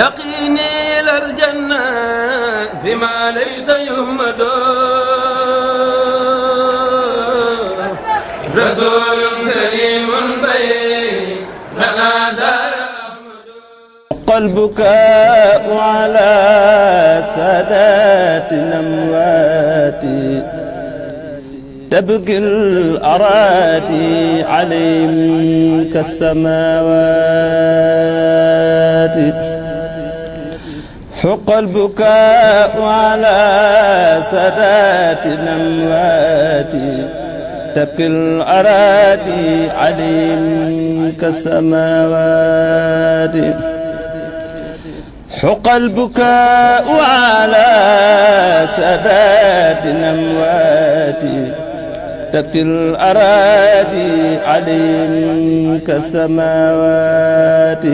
يقيني إلى الجنة بما ليس يهمد رسول كريم بيننا زار قلبك على سادات الأموات تبكي الأراضي عليهم كالسماوات حق البكاء على سادات الأموات تبكي الأراضي عليهم كالسماوات حق البكاء على سادات الأموات تبكي الأراضي عليهم كالسماوات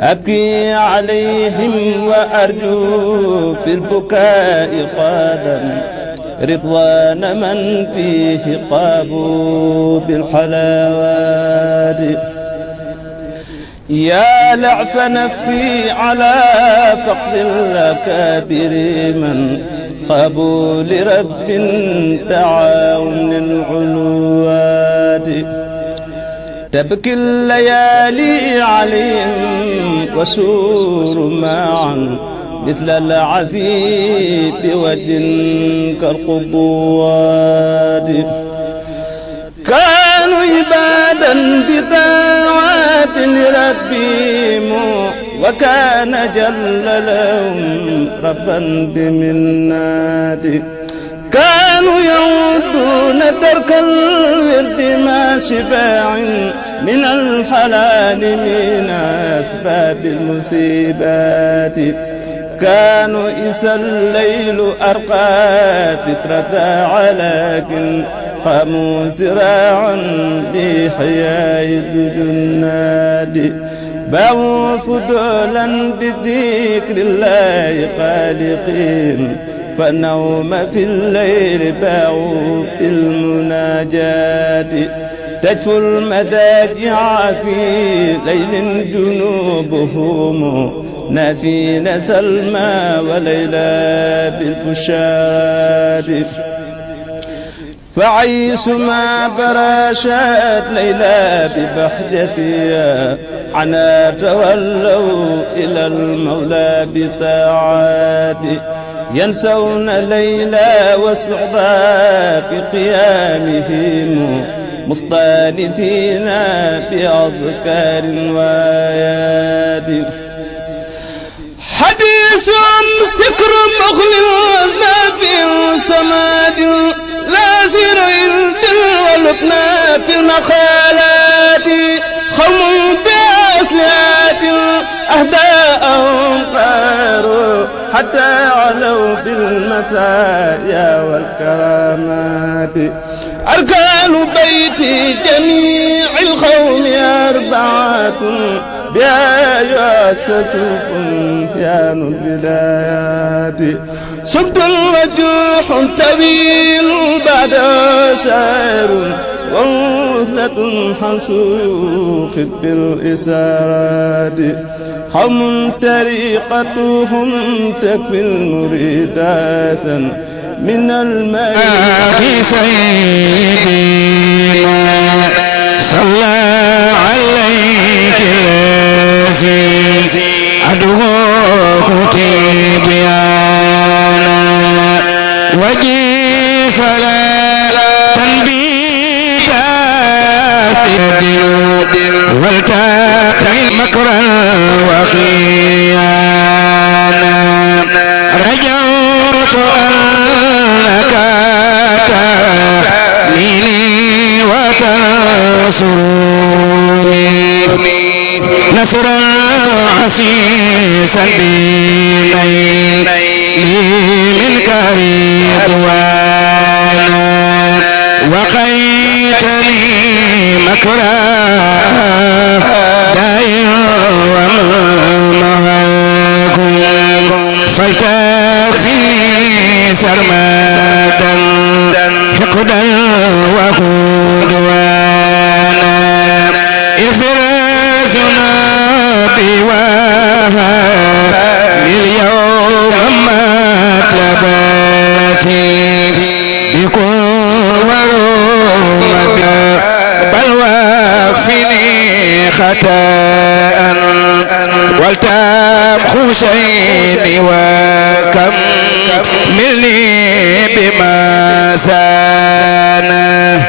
أبكي عليهم وأرجو في البكاء قادم رضوان من فيه قابوا بالحلاوات يا لعف نفسي على فقد الأكابر من خابوا لرب دعاهم للعلوات تبكي الليالي عليهم وسور معا مثل العذيب وجه كالقبوات كانوا عبادا بدعوات لربهم وكان جل لهم ربا بمنات كانوا يعودون ترك الورد ما شباع من الحلال من أسباب المصيبات كانوا إذا الليل أرقى تتردى لكن قاموا سراعا بحياء الجنات باعوا فضولا بذكر الله خالقين فالنوم في الليل باعوا في المناجات تجفو المداجع في ليل جنوبهم ناسين سلمى وليلى بالبشار فعيس ما براشت ليلى ببحجتها عنا تولوا إلى المولى بطاعات ينسون ليلى وسعدا في قيامهم مستانسين بأذكار وآيات حديث سكر مخل ما في سماد لازر ولقنا في المخالات خوم بأسلات أهداءهم قاروا حتى علوا بالمسايا والكرامات أركان بيت جميع القوم أربعة بها يؤسس بنيان البدايات صمت وجوح طويل بعد شعر ووصلة حنسوخ بالإسارات قوم طريقتهم تكفي المريد من الماء سيدي صلى عليك الذي أدعوك تبيانا وجي صلاة تنبيتا والتقي مكرا وخيانا رجوت أنك تحميني وتنصرني نصرا عسيسا بنيلي منك رضوانا وقيتني مكرا دائما ومهاكم فلتكفي سرمدا حقدا وقدوانا اغفر ذنوبي وهب والتام خشيني وكم ملني بما سانا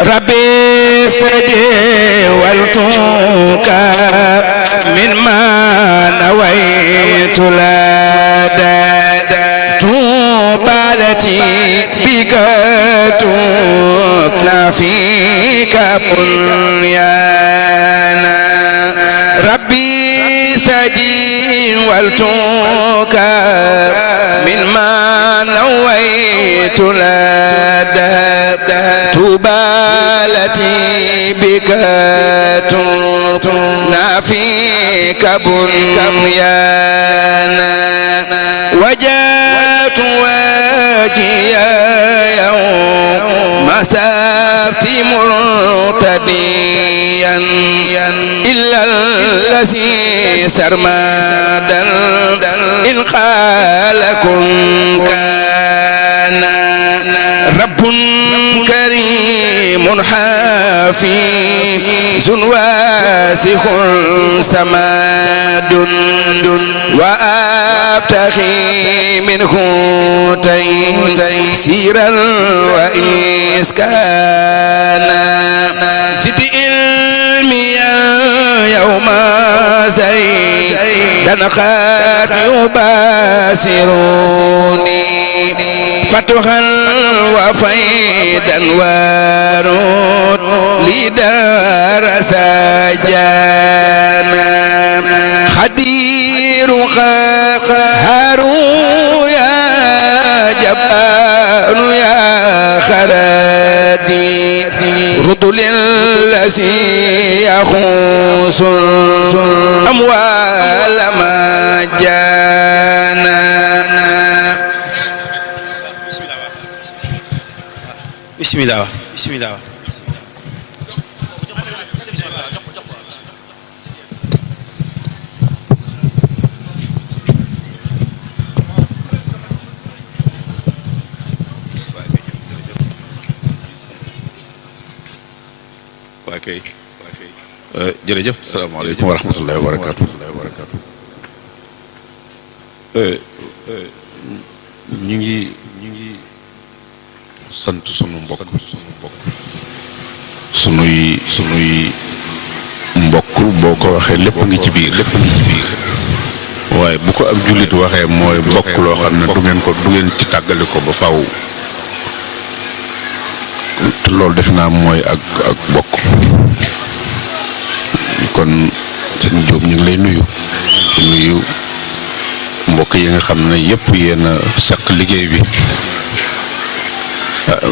ربي استجيولتك مما نويت لدى توبالتي بك تبنى فيك بنيانا ربي استجيولتك مما نويت لدى توبالتي بك تبنى فيك بنيانا وجدت وجهي يوم سبت مرتديا إلا الذي سرمدا إن قال كن كان رب كريم حفيظ واسع سماد وأبتغي منه تيسيرا وإسكانا زد علمي يوم زيدا قد يباسروني فتحا وفيدا ورود لدار سجانا خدير قهر يا جبار يا خردي رد للذي يخوص الأموال مجانا bismillah bismillah kay jërëjëf salaamaaleykum wa rahmatullahi wa barakaatu ñi ngi sant sunu mbokk sunuy mbokk boo ko waxee lépp ngi ci biir waaye bu ko ab jullit waxee mooy mbokk loo xam ne du ngeen ci tàggale ko ba faw te loolu def naa mooy ak bokk kon sëñ Jóob ñu ngi lay nuyu mbokk yi nga xam ne yëpp yéen a seq liggéey bi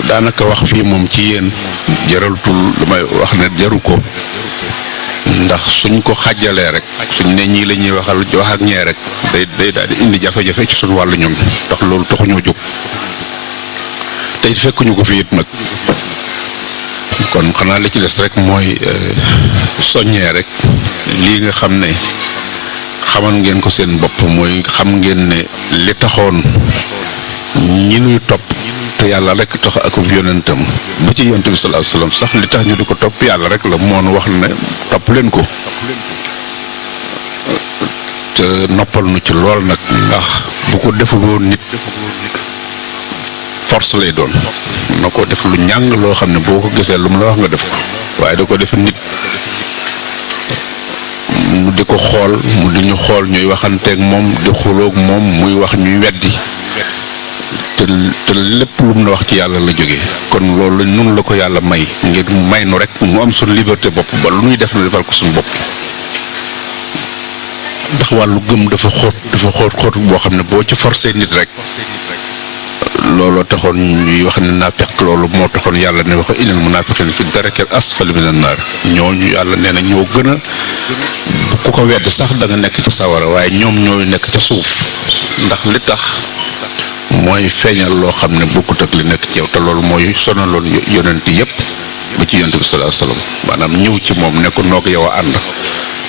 daanaka wax fii moom ci yéen jaralutul damay wax ne jaru ko ndax suñ ko xàjjalee rek suñ ne ñii la ñuy wax ak ñee rek day daal di indi jafe-jafe ci suñu wàllu ñoom ndax loolu taxuñoo jóg te it fekkuñu ko fi it nag kon xanaa li ci des rek mooy soññee rek lii nga xam ne xamal ngeen ko seen bopp mooy xam ngeen ne li taxoon ñi nuy topp te yàlla rek tax ak yonentam ba ci yonent bi sallallahu alayhi wasallam sax li tax ñu di ko topp yàlla rek la moon wax ne topp leen ko te noppal nu ci lool nag ndax bu ko deful woon nit force lay doon na ko def lu ñàng loo xam ne boo ko gisee lu mu la wax nga def ko waaye da ko def nit mu di ko xool mu di ñu xool ñuy waxanteeg moom di xuloog moom muy wax ñuy weddi te lépp lu mu la wax ci yàlla la jógee kon loolu nun la ko yàlla may ngir may nu rek mu am suñu liberté bopp ba lu ñuy def na defal ko suñu bopp ndax wàllu gëm dafa xóot boo xam ne boo ci forcé nit rek looloo taxoon ñuy wax ne naafeq loolu moo taxoon yàlla ne wax inal munaafiqiina fi darakil asfali minan naar ñooñu yàlla nee na ñoo gën a ku ko wedd sax da nga nekk ci sawara waaye ñoom ñooy nekk ca suuf ndax li tax mooy feeñal loo xam ne bokkut ak li nekk ci yow te loolu mooy sonaloon yonent yépp ba ci yonent bi sallallahu alayhi wasallam maanaam ñëw ci moom ne ko noog yow a ànd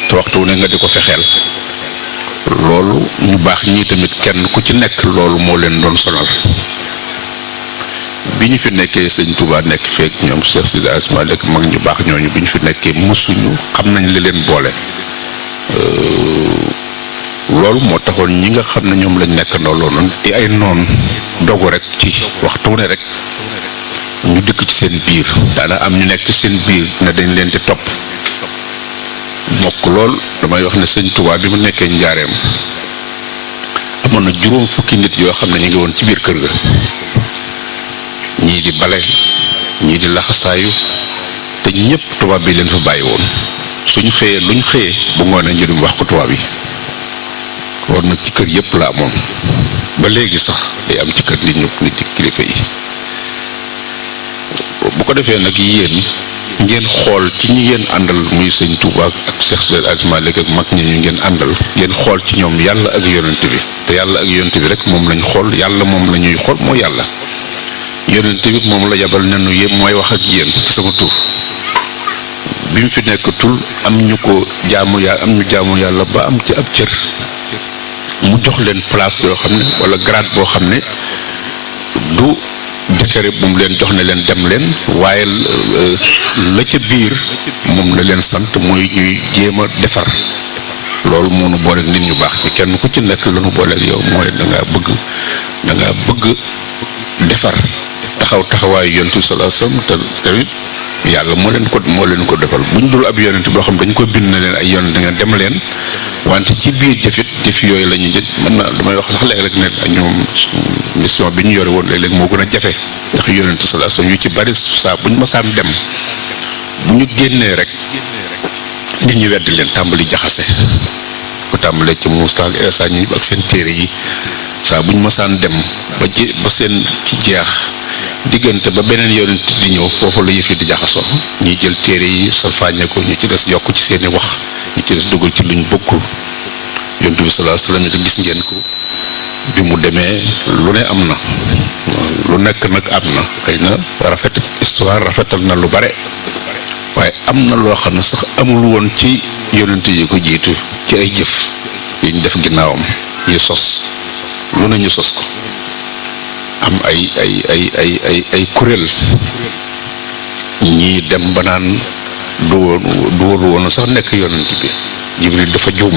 te waxtu wu ne nga di ko fexeel loolu ñu baax ñii tamit kenn ku ci nekk loolu moo leen doon sonal bi ñu fi nekkee sëñ Touba nekk feek ñoom Cheikh Sidi Asma nekk mag ñu baax ñooñu bi ñu fi nekkee mësuñu xam nañ li leen boole loolu moo taxoon ñi nga xam ne ñoom lañ nekk loolu di ay noon dogu rek ci waxtu ne rek ñu dëkk ci seen biir daana am ñu nekk ci seen biir ne dañ leen di topp mokk lool damay wax ne sëñ Tuubaa bi mu nekkee njaareem amoon na juróom fukki nit yoo xam ne ñu ngi woon ci biir kër ga ñii di bale ñii di laxasaayu te ñëpp tubaab bi leen fa bàyyi woon suñu xëyee luñ xëyee bu ngoonee ñu dem wax ko tubaab yi loolu nag ci kër yëpp la amoon ba léegi sax day am ci kër nit ñëpp nit ci kilifa yi bu ko defee nag yéen ngeen xool ci ñi ngeen àndal muy sëñ Touba ak Cheikh Seydi Hadji Malick ak mag ñi ñu ngeen àndal ngeen xool ci ñoom yàlla ak yonent bi te yàlla ak yonent bi rek moom lañ xool yàlla moom la ñuy xool mooy yàlla yonent bi moom la yabal nenu yéen mooy wax ak yéen ci sama tur bi mu fi nekkatul am ñu ko jaamu yàlla am ñu jaamu yàlla ba am ci ab cër mu jox leen place yoo xam ne wala grade boo xam ne du décret bu mu leen jox ne leen dem leen waaye la ca biir moom la leen sant mooy ñuy jéem a defar loolu moo nu booleeg nit ñu baax ñi kenn ku ci nekk la nu booleeg yow mooy da ngaa bëgg defar taxawaayu yonent bi sallallahu alayhi wasallam te tamit yàlla moo leen ko defal bu ñu dul ab yonent boo xam dañu ko bind na leen ay yonent da nga dem leen wante ci biir jëf yooyu la ñuy jël mën na damay wax sax léegi rek ne ñoom mission bi ñu yore woon léeg-léeg moo gën a jafe ndax yonent sallallahu alayhi wasallam yu ci bari saa bu ñu masaan dem bu ñu génnee rek nit ñi weddi leen tàmbali jaxase bu tàmbalee ci Muusaa ak Iisaa ñi ak seen téere yi saa bu ñu masaan dem ba seen ci jeex diggante ba beneen yonent di ñëw foofu la yëf yi di jaxasoo ñi jël téere yi salfaañe ko ñi ci des yokk ci seeni wax ñi ci des dugal ci luñ bokkul yonent bi sallallahu alayhi wasallam te gis ngeen ko bi mu demee lu ne am na lu nekk nag am na xëy na histoire rafetal na lu bare waaye am na loo xam ne sax amul woon ci yonent yi ko jiitu ci ay jëf yi ñu def ginnaawam yi sos lu ne ñu sos ko am ay kuréel ñii dem ba naan du woon sax nekk yonent bi Jibril dafa juum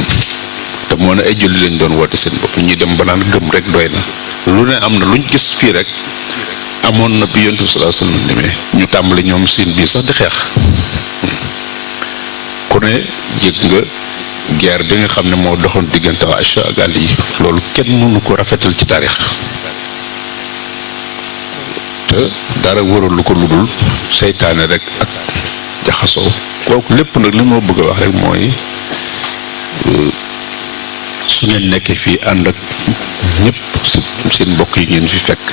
te moo ne ay julli lañ doon woote seen bopp ñii dem ba naan gëm rek doy na lu ne am na luñ gis fii rek amoon na bi yonent bi sallallahu alayhi wasallam demee ñu tàmbali ñoom seen biir sax di xeex ku ne yëg nga guerre bi nga xam ne moo doxoon diggante waa Aïcha ak Ali loolu kenn mënu ko rafetal ci taarix te dara waralu ko ludul seytaane rek ak jaxasoo kooku lépp nag li ma bëgg a wax rek mooy su ngeen nekkee fii ànd ak ñëpp seen mbokk yi ngeen fi fekk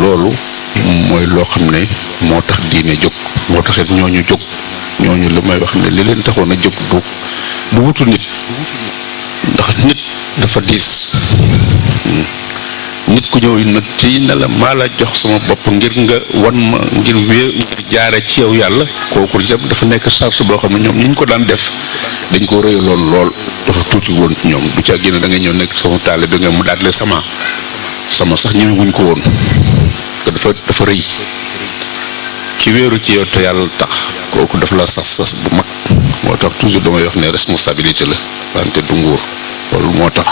loolu mooy loo xam ne moo tax diine jóg moo taxit ñooñu jóg ñooñu li may wax ne li leen taxoon a jóg du wutu nit ndax nit dafa diis nit ku ñëw nag ci ne la maa la jox sama bopp ngir nga wan ma ngir jaare ci yow yàlla kooku itam dafa nekk charge boo xam ne ñoom ñi ñu ko daan def dañ ko rëyaloon lool dafa tuuti woon ci ñoom du ca génne da ngay ñëw nekk sama taalibe nga mu daal sama sax ñeme wuñ ko woon te dafa rëy ci wéeru ci yow te yàlla tax kooku daf la sas bu mag moo tax toujours damay wax ne responsabilité la wante du nguur loolu moo tax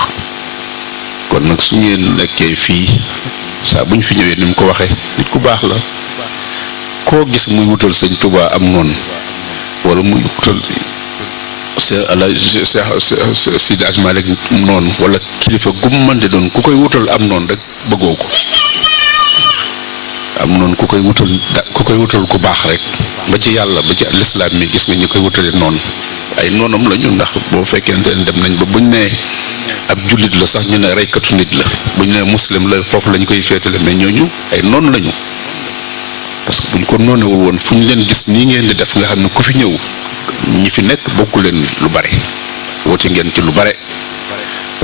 kon nag su ngeen nekkee fii saa bu ñu fi ñëwee ni mu ko waxee nit ku baax la koo gis muy wutal sëñ Touba am noonu wala muy wutal Seydi Hadji Malick noonu wala kilifa gu mu mën di doon ku koy wutal am noonu rek bëggoo ko am noonu ku koy wutal ku baax rek ba ci yàlla ba ci lislaam mi gis nga ñi koy wutale noonu ay noonam la ñu ndax boo fekkente ne dem nañ ba buñ nee ab jullit la sax ñu ne reykatu nit la buñ nee muslim la foofu lañ koy féetale mais ñooñu ay noonu lañu parce que buñ ko noonewul woon fu ñu leen gis nii ngeen di def nga xam ne ku fi ñëw ñi fi nekk bokku leen lu bare wuti ngeen ci lu bare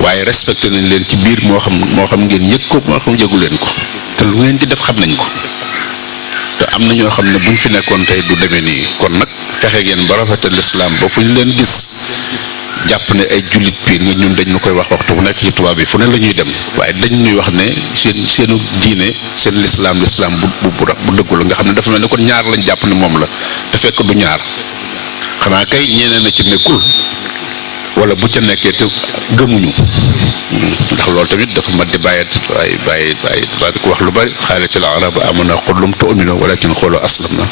waaye respecté nañ leen ci biir moo xam ngeen yëg ko moo xam yëgu leen ko te lu ngeen di def xam nañ ko te am na ñoo xam ne buñ fi nekkoon tey du demee nii kon nag fexe ngeen ba rafetal lislaam ba fu ñu leen gis jàpp ne ay jullit piir nga ñun dañ ñu koy wax waxtu bu nekk ci tubaab yi fu ne la ñuy dem waaye dañ ñuy wax ne seenu diine seen lislaam bu dëggu la nga xam ne dafa mel ne kon ñaar lañ jàpp ne moom la te fekk du ñaar xanaa kay ñeneen a ci nekkul wala bu ca nekkee te gëmuñu ndax loolu tamit dafa mat di bàyyi di ko wax lu bari xaalatil arab amana qul lam tu'minu walakin qulu aslamna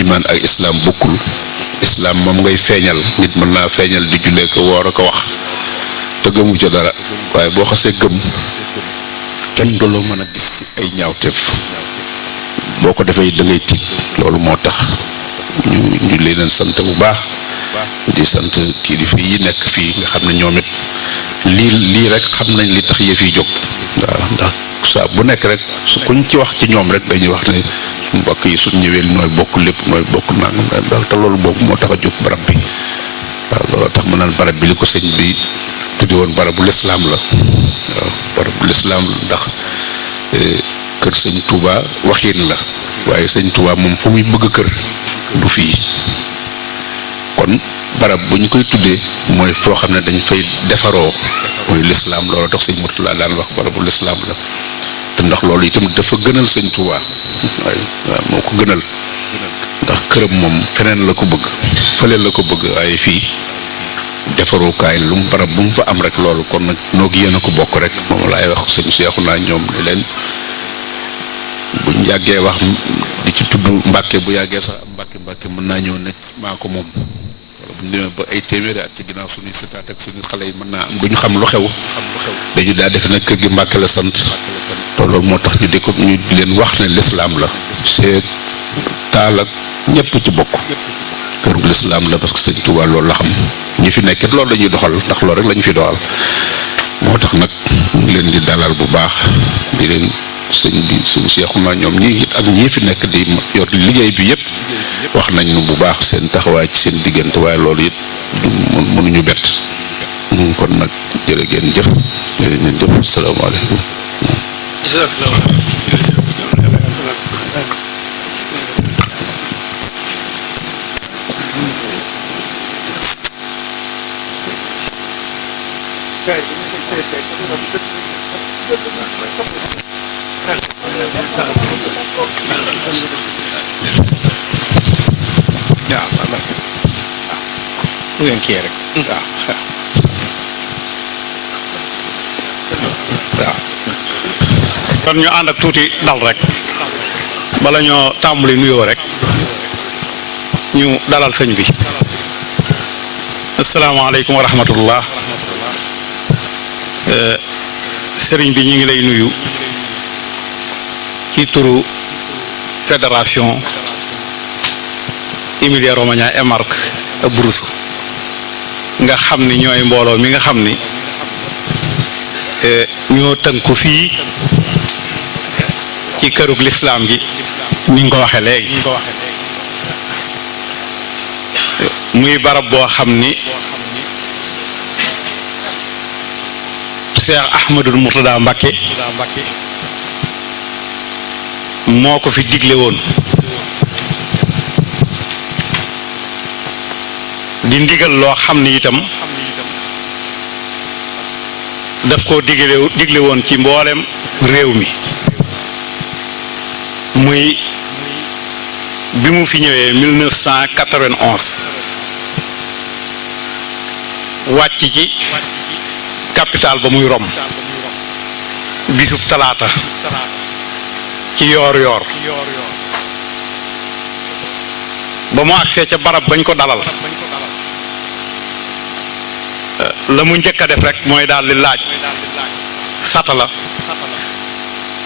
iman ak islam bokkul islam moom ngay feeñal nit mën naa feeñal di jullee ko woor a ko wax te gëmu ca dara waaye boo xasee gëm kenn du la mën a gis ay ñaawteef boo ko defee da ngay tiit loolu moo tax ñu leen sant bu baax di sant kilifa yi nekk fii nga xam ne ñoom it lii rek xam nañ li tax yëf yi jóg waaw ndax saa bu nekk rek su kuñ ci wax ci ñoom rek dañuy wax ne mbokk yi suñ ñëwee nooy bokk lépp nooy bokk nangam te loolu boobu moo tax a jóg barab bi waaw loolu tax mu naan barab bi li ko sëñ bi tuddi woon barabu lislaam la waaw barabu lislaam ndax kër sëñ Touba waxiin la waaye sëñ Touba moom fu muy bëgg kër du fii kon barab bu ñu koy tuddee mooy foo xam ne dañ fay defaroo mooy lislaam loolu tax sëñ Murtala daan wax barabu lislaam la te ndax loolu itam dafa gënal sëñ Touba waaye waaw moo ko gënal ndax këram moom feneen la ko bëgg fële la ko bëgg waaye fii defarukaay lu mu barab bu mu fa am rek loolu kon nag noo gi yéen a ko bokk rek moom laay wax sëñ Seexu naa ñoom ne leen buñ yàggee wax di ci tudd Mbàkke bu yàggee sax Mbàkke mën naa ñëw ne maa ko moom wala bu ñu demee ba ay téeméeri at ci ginnaaw suñuy sëtaat ak suñu xale yi mën naa am bu ñu xam lu xew dañu daa def nag kër gi Mbàkke la sant te loolu moo tax ñu di leen wax ne lislaam la c'est taal ak ñëpp ci bokk këru lislaam la parce que sëñ Tuubaa loolu la xam ñi fi nekkit loolu la ñuy doxal ndax loolu rek la ñu fi doxal moo tax nag ñu ngi leen di dalal bu baax di leen sëñ bi suñu seexu naa ñoom ñii it ak ñii fi nekk di yor liggéey bi yëpp wax nañ nu bu baax seen taxawaay ci seen diggante waaye loolu it mënuñu bett kon nag jërë ngeen jëf salaamaaleykum. bu ngeen kii rek waaw kon ñu ànd ak tuuti dal rek bala ñoo tàmbali nuyoo rek ñu dalal sëñ bi. asalaamaaleykum wa rahmatullah. sëriñ bi ñu ngi lay nuyu ci turu fédération Emilia Romagna et Marche Abruzzo nga xam ni ñooy mbooloo mi nga xam ni ñoo tënku fii ci kërug lislaam gi ni nga ko waxee léegi muy barab boo xam ni Cheikh Ahmadul Murtada Mbacké moo ko fi digle woon di ndigal loo xam ni itam daf koo digle woon ci mboolem réew mi muy bi mu fi ñëwee 1991 wàcc ci capital ba muy Rome bisub talaata ci yoor ba mu agsee ca barab bañ ko dalal la mu njëkk a def rek mooy daal di laaj satala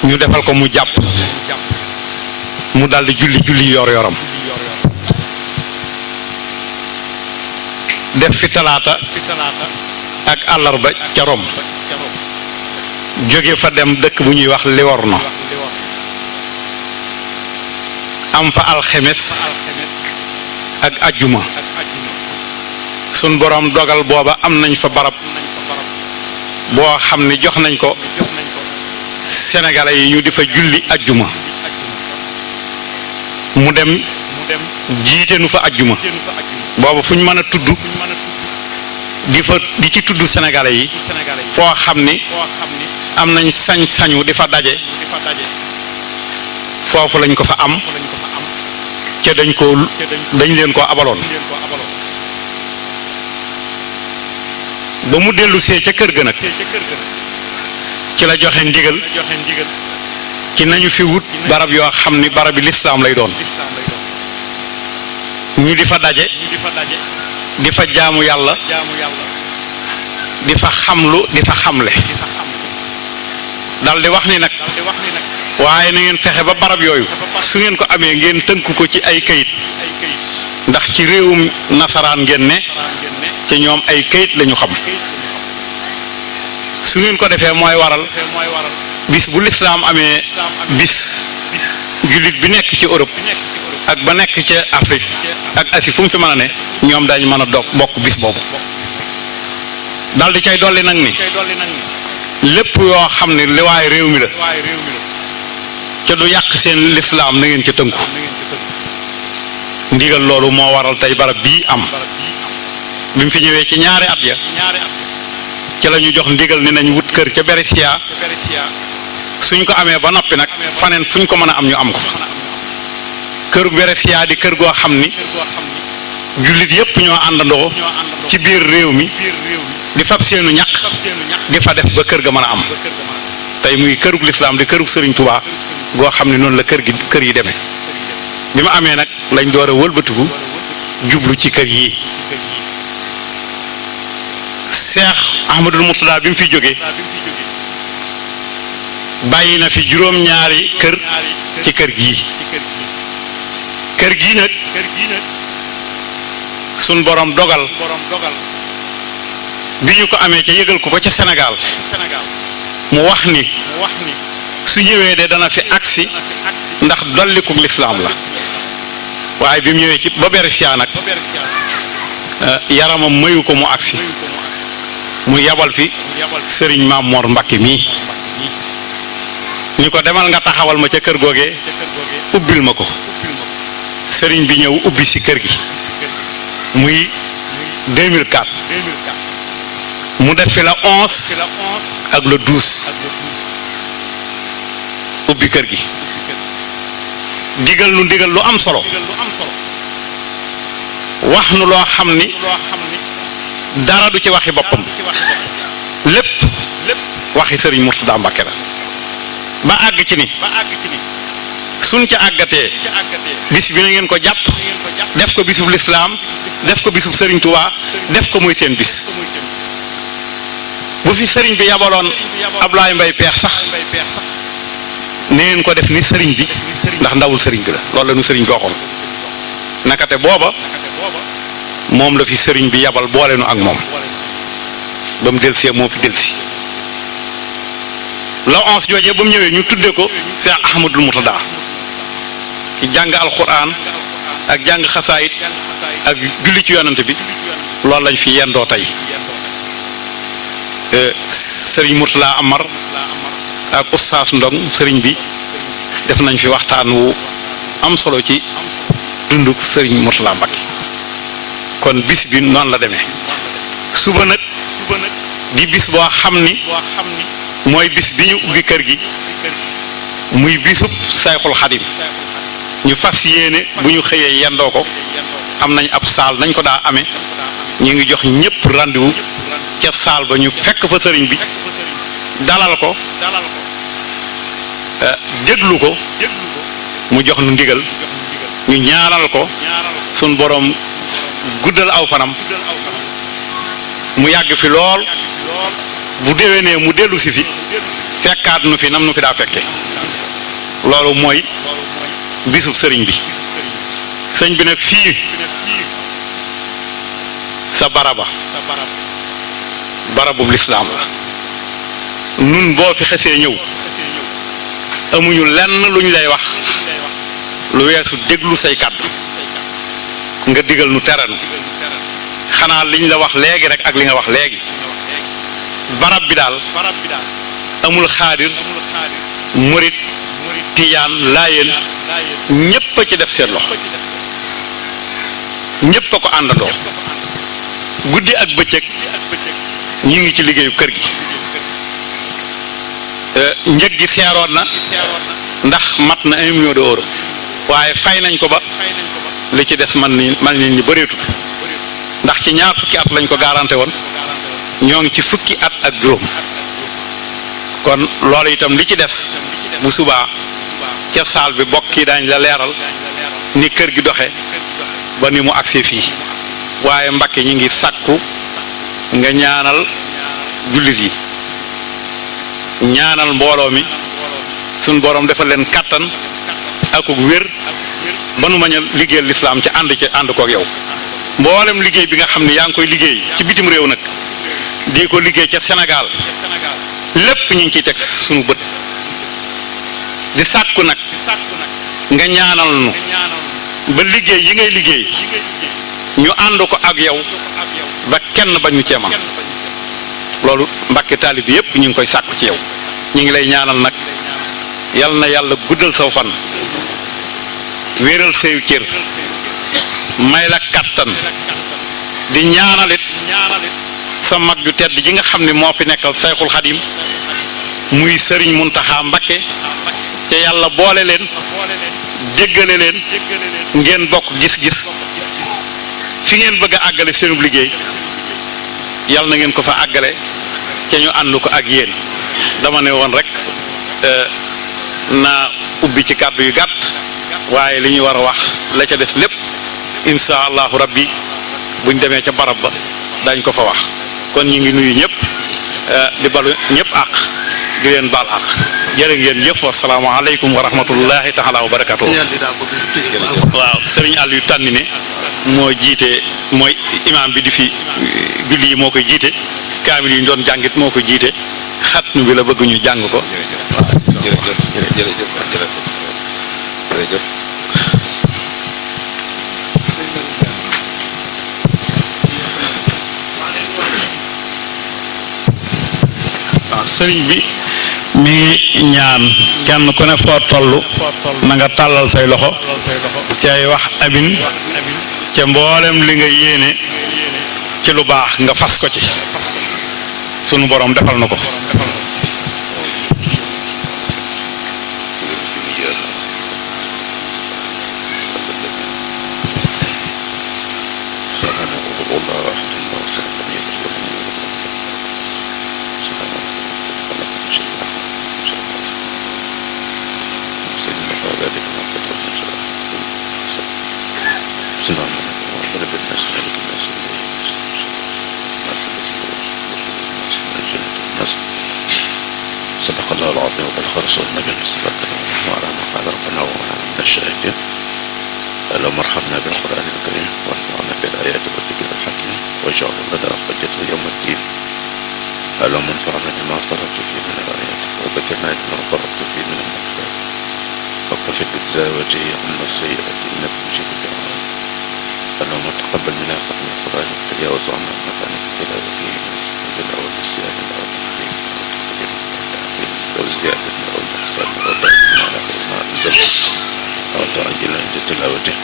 ñu defal ko mu jàpp mu daal di julli yoram def fi talaata ak àllarba ca Rome jóge fa dem dëkk bu ñuy wax Livorno am fa alxemes ak ajjuma sun borom dogal booba am nañ fa barab boo xam ne jox nañ ko sénégalais yi ñu di fa julli ajjuma mu dem jiite nu fa ajjuma booba fu ñu mën a tudd di ci tudd sénégalais yi foo xam ni am nañ sañ-sañu di fa daje foofu lañ ko fa am ca dañ leen ko abaloon ba mu dellu see ca kër ga nag ci la joxe ndigal ci nañu fi wut barab yoo xam ni barab bi lislaam lay doon ñu di fa daje di fa jaamu yàlla di fa xamlu di fa xamle dal di wax ni nag waaye na ngeen fexe ba barab yooyu su ngeen ko amee ngeen tënk ko ci ay kayit ndax ci réewum nasaraan ngeen ne ci ñoom ay kayit lañu xam su ngeen ko defee mooy waral bis bu lislaam amee bis jullit bi nekk ci Europe ak ba nekk ca Afrique ak Asie fu mu fi mën a ne ñoom dañu mën a bokk bis boobu dal di cay dolli nag ni lépp yoo xam ne li waaye réew mi la ca du yàq seen lislaam na ngeen ca tënku ndigal loolu moo waral tey barab bii am bi mu fi ñëwee ci ñaari at ya ci la ñu jox ndigal ni nañ wut kër ca Brescia suñ ko amee ba noppi nag faneen fuñ ko mën a am ñu am ko fa kër Brescia di kër goo xam ni jullit yépp ñoo àndandoo ci biir réew mi di fab seenu ñaq di fa def ba kër ga mën a am tey muy kërug lislaam di kërug Sëriñ Tuubaa goo xam ne noonu la kër yi demee bi ma amee nag lañ door a wëlbatiku jublu ci kër yii Seex Ahmadul Murtadaa bi mu fi jógee bàyyi na fi juróom-ñaari kër ci kër gii nag suñ borom dogal bi ñu ko amee ca yëgal ko ca Sénégal mu wax ni su ñëwee de dana fi agsi ndax dolliku lislaam la waaye bi mu ñëwee ci ba Brescia nag yaramam mayu ko mu agsi mu yabal fi sëriñ Maam Mor Mbakke mii ni ko demal nga taxawal ma ca kër googee ubbil ma ko sëriñ bi ñëw ubbi si kër gi muy 2004 mu def fi la 11 ak le 12 ubbi kër gi digal lu am solo wax nu loo xam ni dara du ci waxi boppam lépp waxi sëriñ Murtadaa Mbàkke la ba àgg ci ni suñ ca àggatee bis bi na ngeen ko jàpp def ko bisub lislaam def ko bisub sëriñ Tuubaa def ko muy seen bis bu fi sëriñ bi yabaloon Ablaay Mbay Peex sax ne ngeen ko def ni sëriñ bi ndax ndawul sëriñ bi la loolu la nu sëriñ bi waxoon nakate booba moom la fi sëriñ bi yabal boole nu ak moom ba mu delsi moo fi delsi la 11 joojee ba mu ñëwee ñu tudde ko Seex Ahmadul Murtadaa ci jàng alxuraan ak jàng xasaayit ak julli ci yonante bi loolu lañ fi yendoo tey sëriñ Murtadaa Amar ak Oustaz Ndong sëriñ bi def nañ fi waxtaan wu am solo ci dunduk sëriñ Murtadaa Mbàkke kon bis bi noonu la demee suba nag di bis boo xam ni mooy bis bi ñu ubbi kër gi muy bisub Sayxul Xadim ñu fas yéene bu ñu xëyee yendoo ko am nañ ab saal nañ ko daa amee ñu ngi jox ñépp rendez-vous ca saal ba ñu fekk fa sëriñ bi dalal ko déglu ko mu jox nu ndigal ñu ñaanal ko sun borom guddal aw fanam mu yàgg fi lool bu déwénee mu dellu si fi fekkaat nu fi nam nu fi daa fekke loolu mooy bisub sëriñ bi sëñ bi nag fii sa barabub lislaam la nun boo fi xesee ñëw amuñu lenn lu ñu lay wax lu weesu déglu say kàddu nga digal nu teranu xanaa liñ la wax léegi rek ak li nga wax léegi barab bi daal amul xaadir murit tijaan laayeen ñépp a ci def seen loxo ñépp a ko àndandoo guddi ak bëccëg ñu ngi ci liggéeyu kër gi njëg gi seeroon na ndax mat na 1 million d'euros waaye fay nañ ko ba li ci des man ni bëreetut ndax ci ñaar fukki at lañ ko garanté woon ñoo ngi ci fukki at ak juróom kon loolu itam li ci des bu subaa ca saal bi bokk yi daañ la leeral ni kër gi doxe ba ni mu agsee fii waaye Mbàkke ñi ngi sàkku nga ñaanal jullit yi ñaanal mbooloo mi suñ boroom defal leen kàttan akuk wér ba nu mañ a liggéeyal lislaam ci ànd kook yow mboolem liggéey bi nga xam ne yaa ngi koy liggéey ci bitim réew nag di ko liggéey ca Sénégal lépp ñu ngi ciy teg sunu bët di sàkku nag nga ñaanal nu ba liggéey yi ngay liggéey ñu ànd ko ak yow ba kenn bañu cee man loolu Mbàkke taalib bi yépp ñu ngi koy sàkku ci yow ñu ngi lay ñaanal nag yal na yàlla guddal saw fan wéeral say cër may la kattan di ñaanalit sa mag ju tedd ji nga xam ne moo fi nekkal Sayxul Xadim muy Sëriñ Muntaxa Mbakke te yàlla boole leen déggale leen ngeen bokk gis-gis fi ngeen bëgg a àggale seenub liggéey yàlla na ngeen ko fa àggale ca ñu ànd ko ak yéen dama ne woon rek naa ubbi ci kàddu yu gàtt waaye li ñu war a wax la ca des lépp insha allahu rabbi buñ demee ca barab ba dañ ko fa wax kon ñu ngi nuyu ñëpp di balu ñëpp àq di leen baal àq jërë ngeen jëf wassalaamu aleykum wa rahmatullahi taala wa barakatuh waaw sëriñ Aliou Tandine moo jiite mooy imaam bi di fi julli yi moo koy jiite kaamil yi ñu doon jàngit moo ko jiite xatnu bi la bëgg ñu jàng ko jërëjëf sëriñ bi mi ngi ñaan kenn ku ne foo toll na nga tàllal say loxo cay wax amin ca mboolem li nga yéene ci lu baax nga fas ko ci sunu borom defal na ko صدق الله العظيم وبلغ رسوله النبي المصطفى وعلى ما قال ربنا ومعنا من الشاهدين اللهم ارحمنا بالقرآن الكريم وانفعنا بالآيات والذكر الحكيم واجعله لنا حجة يوم الدين اللهم انفعنا بما صرفت فيه من الآيات وذكرنا بما فرطت فيه من المغفرات وكفر بتلاوته عنا السيئات إنك مجيب الدعوات اللهم تقبل منا ختم القرآن وتجاوز عنا المكان في تلاوته من والنسيان أو التحريف أو زيادة أو الإحسان أو تعجيل على خير ما أنزل أو تعجيل عند تلاوته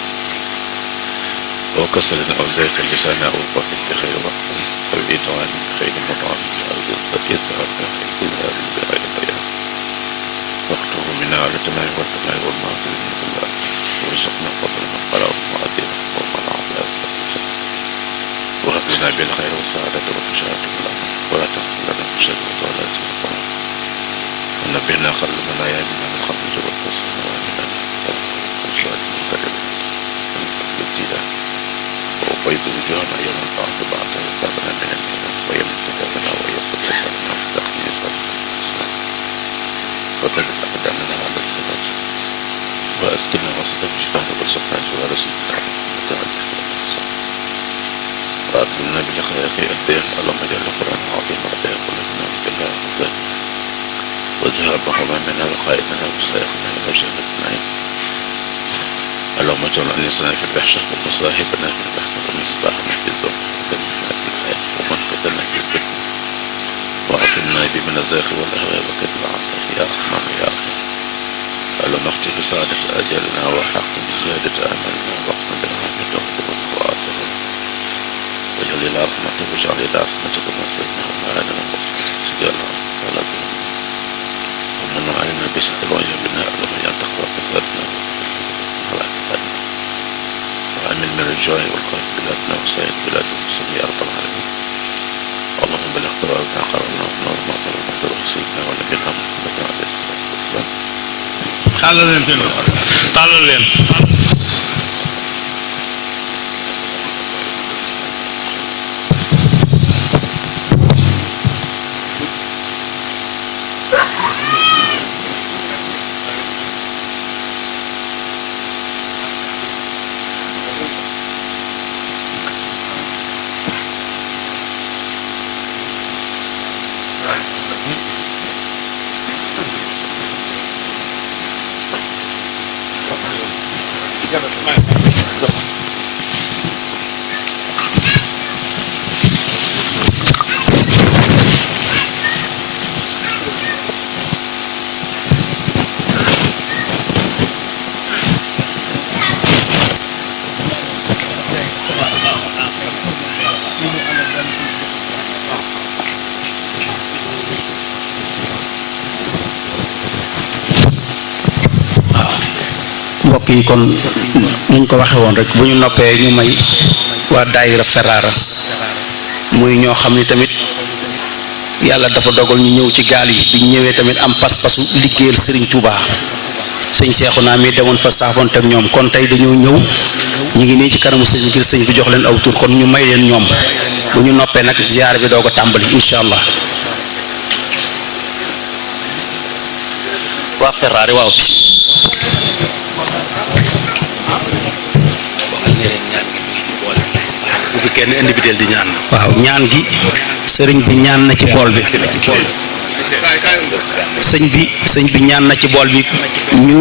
أو كسر أو زيت اللسان أو القتل بخير وقت أو إدعاء بخير مطعم أو إظهار بخير إظهار بغير بيان واكتبه منا على التمام والتمام والماضي من الله وارزقنا فضل من قرأ المؤدب ومن أعطاه وهب لنا بالخير والسعادة والبشارة بالأمر ولا تغفر لنا بالشر والضلالة والطمع ونبهنا خلق المنايا منا من خلق والفصل وامنا والشهد المكرم من فضل الابتلاء وبيض وجوهنا يوم البعث بعد رقابنا من النيران ويمن كتابنا ويسر لساننا وتقنية الإسلام وثبت أقدامنا على الصراط وأسكننا وسط الجبال وارزقنا جوار سيدنا وتعالى وأكرمنا بلقائك الدين اللهم اجعل القرآن العظيم ربيع قلوبنا وجلاء أحزاننا وذهاب همومنا وقائدنا وسائقنا إلى جنة النعيم اللهم اجعل أنسنا في الوحشة ومصاحبنا في البحر ومصباحنا في الظلم وكلمنا في الحياة ومنقذنا في الفتن وعصمنا بمن الزاغ والأهواء وكذب عنك يا رحمن يا رحيم اللهم اختم بسعادة آجالنا وحقق بزيادة آمالنا واقنا بالعافية والقوة وآثرنا واجعل إلى رحمتك واجعل إلى رحمتك مصيرنا ومعادنا سجالا ولا ظلم ومن علينا بستر وجه بنا اللهم اجعل تقوى فسادنا على اعتقادنا الجوع والخوف بلادنا وسائر بلاد المسلمين يا رب العالمين. اللهم بلغ ثوابنا قررنا ونور معطر المحضر سيدنا ونبينا محمد عليه الصلاة والسلام. tàllal leen seen tàllal leen. mbokk yi kon nuñ ko waxe woon rek bu ñu noppee ñu may waa daayira Ferrara muy ñoo xam ni tamit yàlla dafa dogal ñu ñëw ci gaal yi bi ñëwee tamit am pas-pasu liggéeyal Serigne Touba sëñ Seexuna mi demoon fa saafoonte ak ñoom kon tey dañoo ñëw ñu ngi nii ci kanamu sëñ ngir sëñ bi jox leen aw tur kon ñu may leen ñoom bu ñu noppee nag ziyaar bi doo ko tàmbali incha allah. waa Ferrari waaw bi bu fi kenn individuel di ñaan. waaw ñaan gi sëriñ bi ñaan na ci bool bi sëñ bi ñaan na ci bool bi ñu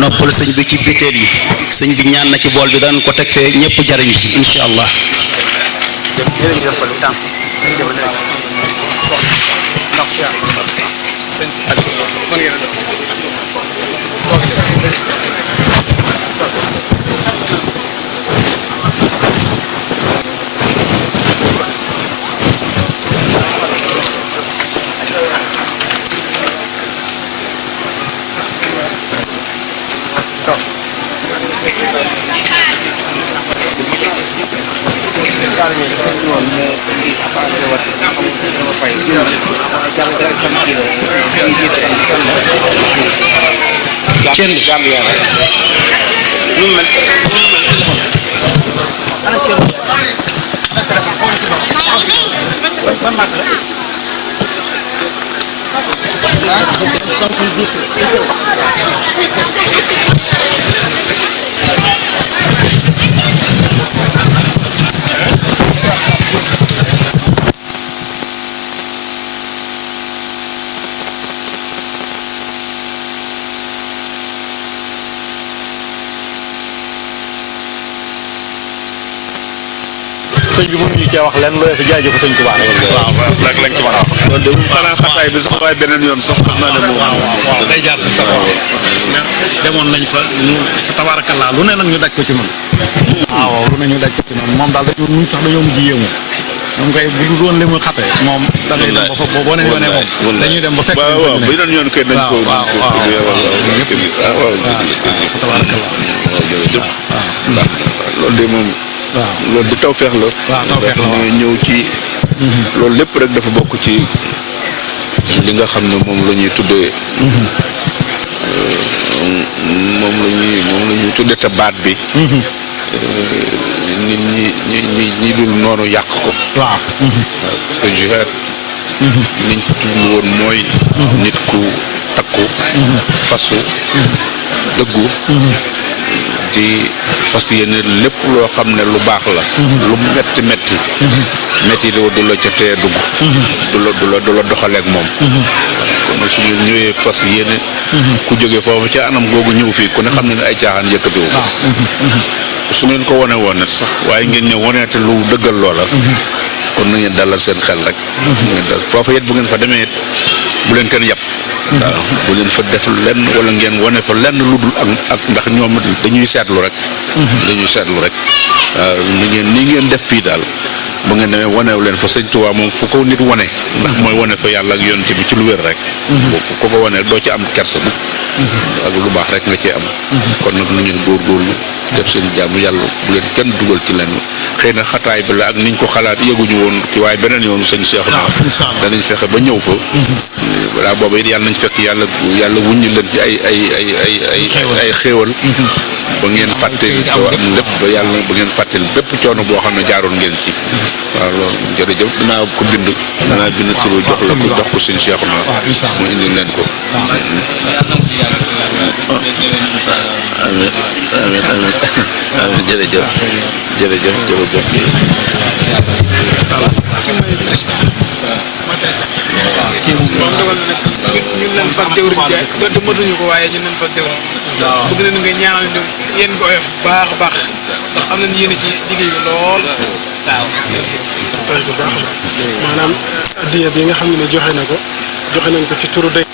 noppal sëñ bi ci biteel yi sëñ bi ñaan na ci bool bi daan ko teg fee ñëpp jariñu ci incha allah. sëñ bi mënuñu cee wax lenn looy fi jaajëf sëñ Tuubaa waaw rek lañ ci mën a wax. loolu de xanaa xataay bi sax waaye beneen yoon sax xam naa ne moom. waaw day jaar demoon nañ fa ñu tabaarakallaa lu ne nag ñu daj ko ci noonu. waaw lu ne ñu daj ko ci noonu moom daal dañoo ñun sax dañoo mujj yéemu moom kay bu dul woon li mu xate moom da ngay dem ba fa boo nee yoonee moom dañuy dem ba fekk. waaw bu ñu yoon kay dañ ko. waaw loolu de moom. waaw loolu du tawfeex la. waaw tawfeex la waaw ñëw ci. loolu lépp rek dafa bokk ci li nga xam ne moom la ñuy tuddee. moom la ñuy tuddee te baat bi. nit ñi dul noonu yàq ko. waaw. parce que jihaad. niñ ko tudd woon mooy. nit ku takku. fasu. dëggu. di fas yéene lépp loo xam ne lu baax la. lu metti metti du la ca tee dugg. du la doxaleeg moom. kon nag suñu ñëwee fas yéene. ku jóge foofu ca anam googu ñëw fii ku ne xam ne ne ay caaxaan yëkkatiwu ko. su ngeen ko wane woon nag sax waaye ngeen ñëw waneete lu dëggal loola. kon na ngeen dalal seen xel rek. foofu it bu ngeen fa demee it bu leen kenn yàpp. waaw bu leen fa def lenn wala ngeen wane fa lenn lu dul ak ndax ñoom dañuy seetlu rek. dañuy seetlu rek. waaw ni ngeen def fii daal ba ngeen demee waneew leen fa sëñ Tuubaa moom fu ko nit wane ndax mooy wane fa yàlla ak yonent bi ci lu wér rek ku ko wane doo ci am kersa bu ak lu baax rek nga cee am kon nag nu ngeen góorgóorlu def seen jaamu yàlla bu leen kenn dugal ci leen xëy na xataay bi la ak niñ ko xalaat yëguñu woon ki waaye beneen yoonu sëñ Cheikh na danañ fexe ba ñëw fa voilà booba it yàlla nañ fekk yàlla wuññi leen ci ay xéewal ba ngeen fàtte ko am lépp ba yàlla ba ngeen fàttel bépp coono boo xam ne jaaroon ngeen ci waaw loolu jërëjëf dinaa bind turu jox la ko jox ko sëñ Cheikh na mu indi leen ko amiin amiin amiin jërëjëf moom dogal na nag ñun leen fag jawriñ jaay donte matuñu ko waaye ñun leen fag jawriñ bëgg nañu nga ñaanal ñu yéen ko oyof baax a baax ndax am nañu yéene ci liggéey bi lool waaw bu baax a baax maanaam addiya bi nga xam ne joxe nañ ko ci turu day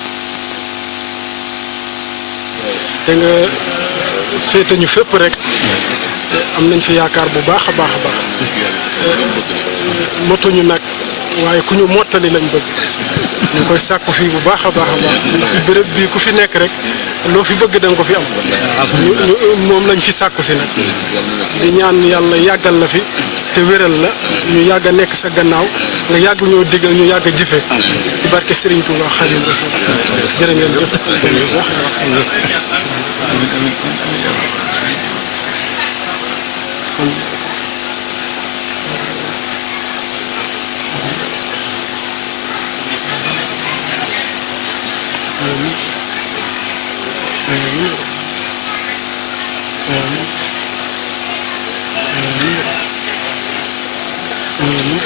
da nga féete ñu fépp rek am nañ fi yaakaar bu baax a baax a baax matuñu nag waaye ku ñu mottali lañ bëgg ñu koy sàkku fii bu baax a baax a baax ndax béréb bii ku fi nekk rek loo fi bëgg da nga ko fi am ñu moom lañ fi sàkku si nag di ñaan yàlla yàggal la fi te wéral la ñu yàgg a nekk sa gannaaw nga yàgg ñoo digal ñu yàgg a jëfe ci barke Serigne Touba Xaadimu Rasuul jërë ngeen jëf Amin.